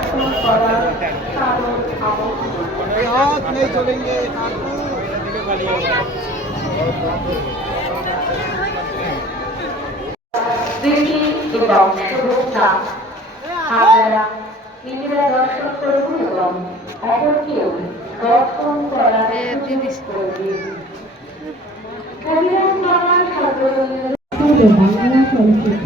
দর্শন করার সাদর আমন্ত্রণ। প্রীতি এবং শুভেচ্ছা আপনারা নিজেরা দর্শন করুন এবং অপরকেও দর্শন করার সুযোগ করে দিন। কবিরাজ বাংলা সর্বজনীন বাংলা চলচ্চিত্র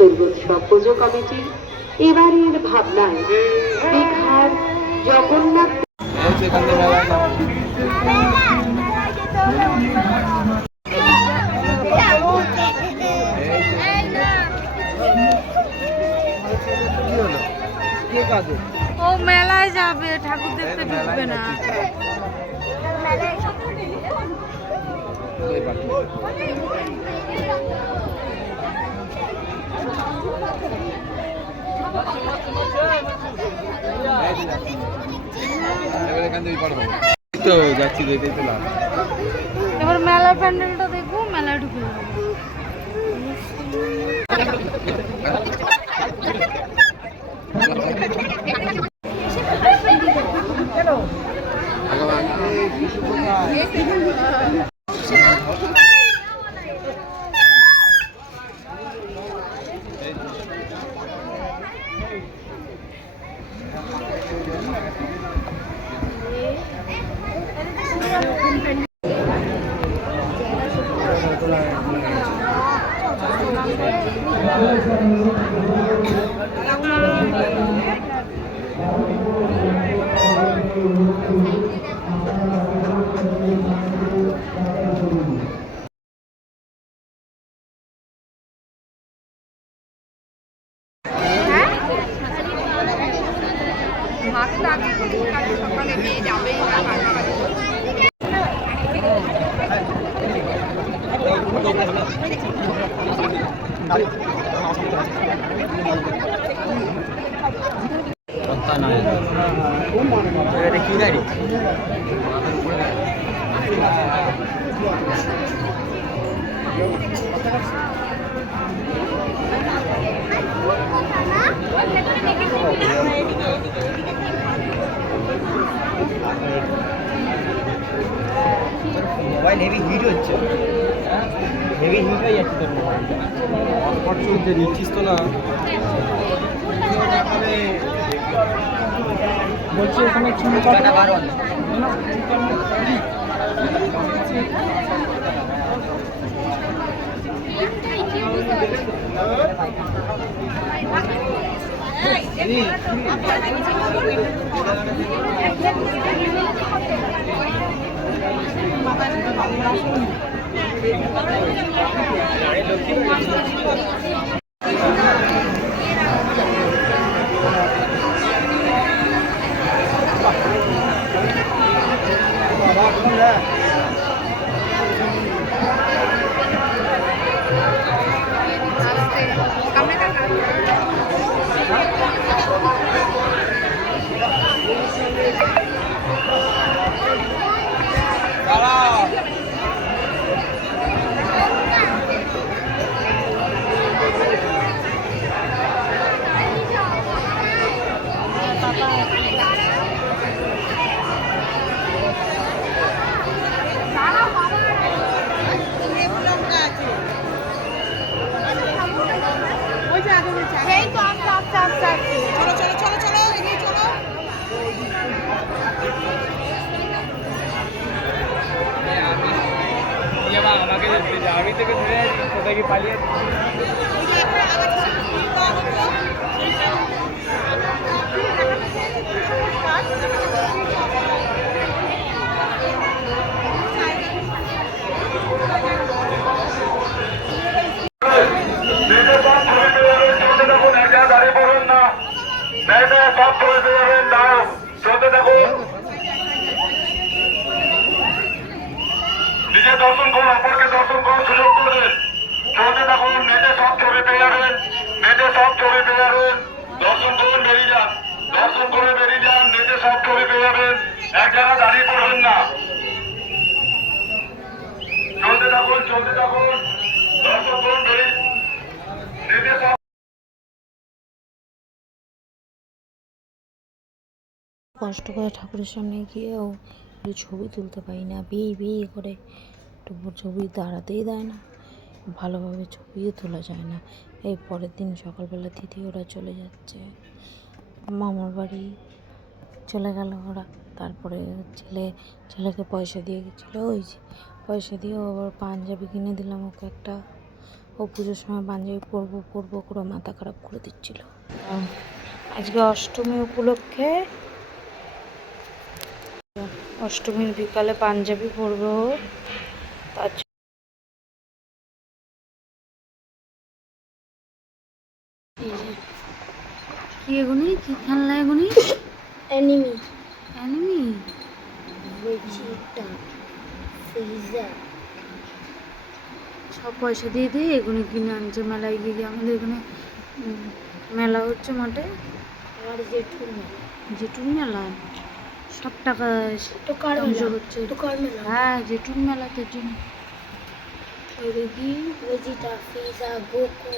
দুর্গোৎসব পুজো কমিটির এবারের ভাবনায় দীঘার জগন্নাথ ও মেলায় যাবে, ঠাকুর দেখতে ঢুকবে না। এবার মেলা প্যান্ডেলটা দেখবো, মেলায় ঢুকে যাবো। সকালে নিয়ে যাবে কি গাড়ি মোবাইল হেভি হিট হচ্ছে, হেভি হিট হয়ে যাচ্ছে তোর মোবাইল চলছে, নিচ্ছিস তো না। বলছি ওখানে চুল কাটা আমাকে আমি থেকে ধরে কোথায় কি পালিয়ে নিজে দর্শন করুন, অপরকে দর্শন করার সুযোগ করবেন। চলতে থাকুন, নেটে সব ছবি পেয়ে যাবেন, নেটে সব ছবি পেয়ে যাবেন। দর্শন করুন, বেরিয়ে যান, দর্শন করে বেরিয়ে যান, নেটে সব ছবি পেয়ে যাবেন। এক জায়গায় দাঁড়িয়ে পড়বেন না। চলতে থাকুন, দর্শন করুন, বেরিয়ে নেটে সব কষ্ট করে ঠাকুরের সামনে গিয়েও একটু ছবি তুলতে পারি না, বিয়ে বিয়ে করে একটু ছবি দাঁড়াতেই দেয় না, ভালোভাবে ছবিও তোলা যায় না। এই পরের দিন সকালবেলা দিদি ওরা চলে যাচ্ছে মামার বাড়ি, চলে গেল ওরা। তারপরে ছেলেকে পয়সা দিয়ে গেছিলো, ওই যে পয়সা দিয়ে আবার পাঞ্জাবি কিনে দিলাম ওকে একটা। ও পুজোর সময় পাঞ্জাবি পরবো করে মাথা খারাপ করে দিচ্ছিল। আজকে অষ্টমী উপলক্ষে, অষ্টমীর বিকালে পাঞ্জাবি পরবো, তার কি এগুনি, কি খেলনা এগুনি? অ্যানিমি অ্যানিমি ভেজিটা ফ্রিজার সব পয়সা দিয়ে এগুনি কিনে আনছে মেলায় গিয়ে। আমাদের এখানে মেলা হচ্ছে মাঠে, আর জেঠুর মেলা। জেঠুর মেলা, সব টাকা তো কার ধ্বংস মেলা? হচ্ছে। তো কার মেলা? হ্যাঁ, জেঠুর মেলাতে জন্য ভেজিটা ফ্রিজার গোকু।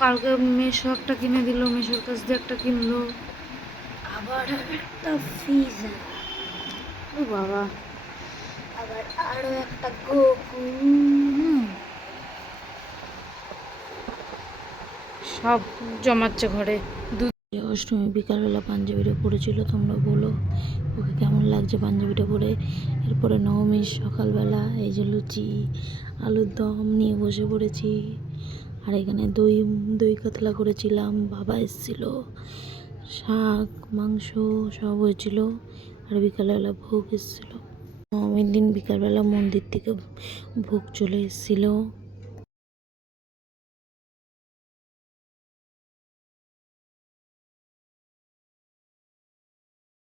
কালকে মেশো একটা কিনে দিল, মেশোর কাছ দিয়ে একটা কিনলো, আবার একটা ফ্রিজার, ও বাবা, আবার আরো একটা গোকু। সব জমাচ্ছে ঘরে। অষ্টমী বিকালবেলা পাঞ্জাবিটা পরেছিল, তোমরা বলো ওকে কেমন লাগছে পাঞ্জাবিটা পরে। এরপরে নবমীর সকালবেলা এই যে লুচি আলুর দম নিয়ে বসে পড়েছি। আর এখানে দই কাতলা করেছিলাম, বাবা এসেছিল, শাক মাংস সব হয়েছিল। আর বিকালবেলা ভোগ এসেছিলো। নবমীর দিন বিকালবেলা মন্দির থেকে ভোগ চলে এসেছিলো।